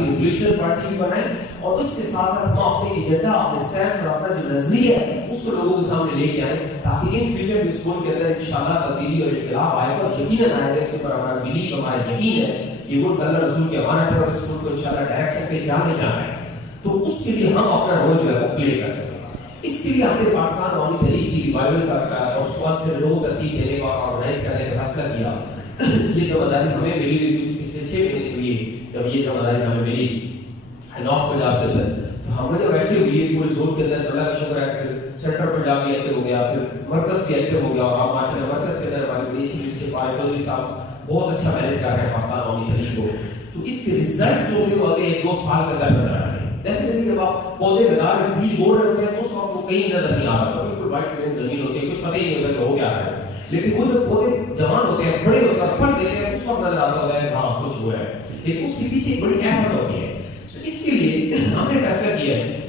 انقلابی ریولیوشنل پارٹی بھی بنائیں اور اس کے ساتھ ہم اپنے ایجنڈا اپنے اسٹینڈ اور اپنا جو نظریہ ہے اس کو لوگوں کے سامنے لے کے آئیں تاکہ ان فیوچر اس ملک کے اندر انشاءاللہ تبدیلی اور انقلاب آئے گا. یقیناً آئے گا, اس کے اوپر ہمارا بلیف ہمارا یقین ہے کہ وہ اللہ رسول کے امانت ہے اور اس ملک کو انشاءاللہ ڈائریکشن پہ جانا ہے. تو اس کے لیے ہم اپنا رول جو ہے وہ پلے کر سکیں. اس کے لیے ہم نے پاکستان عوامی تحریک کی ریوائول کا اور اس کو سے لوگوں ترتیب دینے کا اور آرگنائز کرنے کا فیصلہ کیا. یہ ذمہ داری ہمیں ملی پچھلے 6 مہینے کے لیے جب یہ ذمہ داری ہمیں ملی نارتھ پنجاب کے اندر, تو ہم نے جب ایکٹیو ہوئی پورے زون کے اندر, اللہ کا شکر ہے کہ سینٹرل پنجاب بھی ایکٹیو ہو گیا, پھر مرکز بھی ایکٹیو ہو گیا اور آپ ماشاء اللہ مرکز کے اندر ہماری بڑی اچھی لیڈرشپ آئے چودھری صاحب بہت اچھا مینیج کر رہے ہیں پاکستان عوامی تحریک کو. تو اس کے ریزلٹس جو ہیں وہ اگلے 1-2 سال کے اندر نظر آ رہے ہیں. ڈیفینیٹلی جب آپ پودے لگا رہے ہیں, بیج بو رہے ہوتے ہیں تو اس وقت وہ کہیں نظر نہیں آ رہا, بالکل وائٹ پلین زمین ہوتی ہے, کچھ پتہ ہی نہیں ہوتا کہ ہو کیا رہا ہے. لیکن وہ جو پودے جوان ہوتے ہیں, بڑے ہوتے ہیں, پھل دیتے ہیں, اس وقت نظر آتا ہوتا ہے کہ ہاں کچھ ہوا ہے. لیکن اس کے پیچھے ایک بڑی ایفرٹ ہوتی ہے. اس کے لیے ہم نے فیصلہ کیا ہے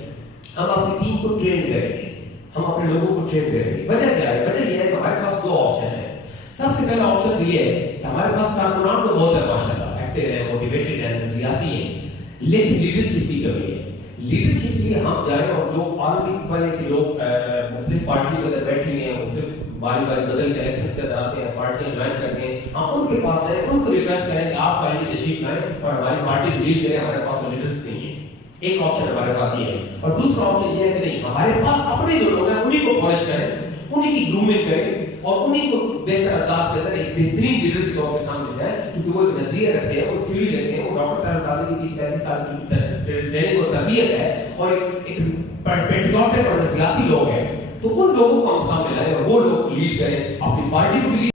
ہم اپنی ٹیم کو ٹرین کریں گے, ہم اپنے لوگوں کو ٹرین کریں گے. وجہ کیا ہے؟ وجہ یہ ہے کہ ہمارے پاس 2 آپشن ہیں. سب سے پہلا آپشن تو یہ ہے کہ ہمارے پاس کارکنان تو بہت ہے ماشاءاللہ, ایکٹیو ہیں, موٹیویٹڈ ہیں, نظریاتی ہیں, لیکن لیڈرشپ کی کمی ہے. لیڈرشپ کے لیے ہم جائیں اور جو آلریڈی پہلے کے لوگ مختلف پارٹیوں کے اندر بیٹھے ہوئے ہیں, مختلف باری بدل کے الیکشنز کے اندر آتے ہیں, پارٹیاں جوائن کرتے ہیں, ہم ان کے پاس جائیں, ان کو ریکویسٹ کریں کہ آپ پہلے تشریف لائیں اور ہماری پارٹی کو لیڈ کریں. ہمارے پاس تو لیڈرس نہیں ہے. ایک آپشن ہمارے پاس یہ ہے. اور دوسرا آپشن یہ ہے کہ نہیں, ہمارے پاس اپنے جو لوگ ہیں انہیں کو پالش کریں, انہیں کی گرومنگ کریں اور انہیں کو بہتر انداز کے اندر ایک بہترین لیڈر کے طور پہ سامنے جائیں, کیونکہ وہ ایک نظریہ رکھتے ہیں, وہ تھیوری رکھتے ہیں, وہ ڈاکٹر طارق قادری کی 35 سال کی ٹریننگ اور تربیت ہے اور ایک پیٹریوٹک اور نظریاتی لوگ ہیں. تو ان لوگوں کو ہم سامنے لائیں اور وہ لوگ لیڈ کریں, اپنی پارٹی کو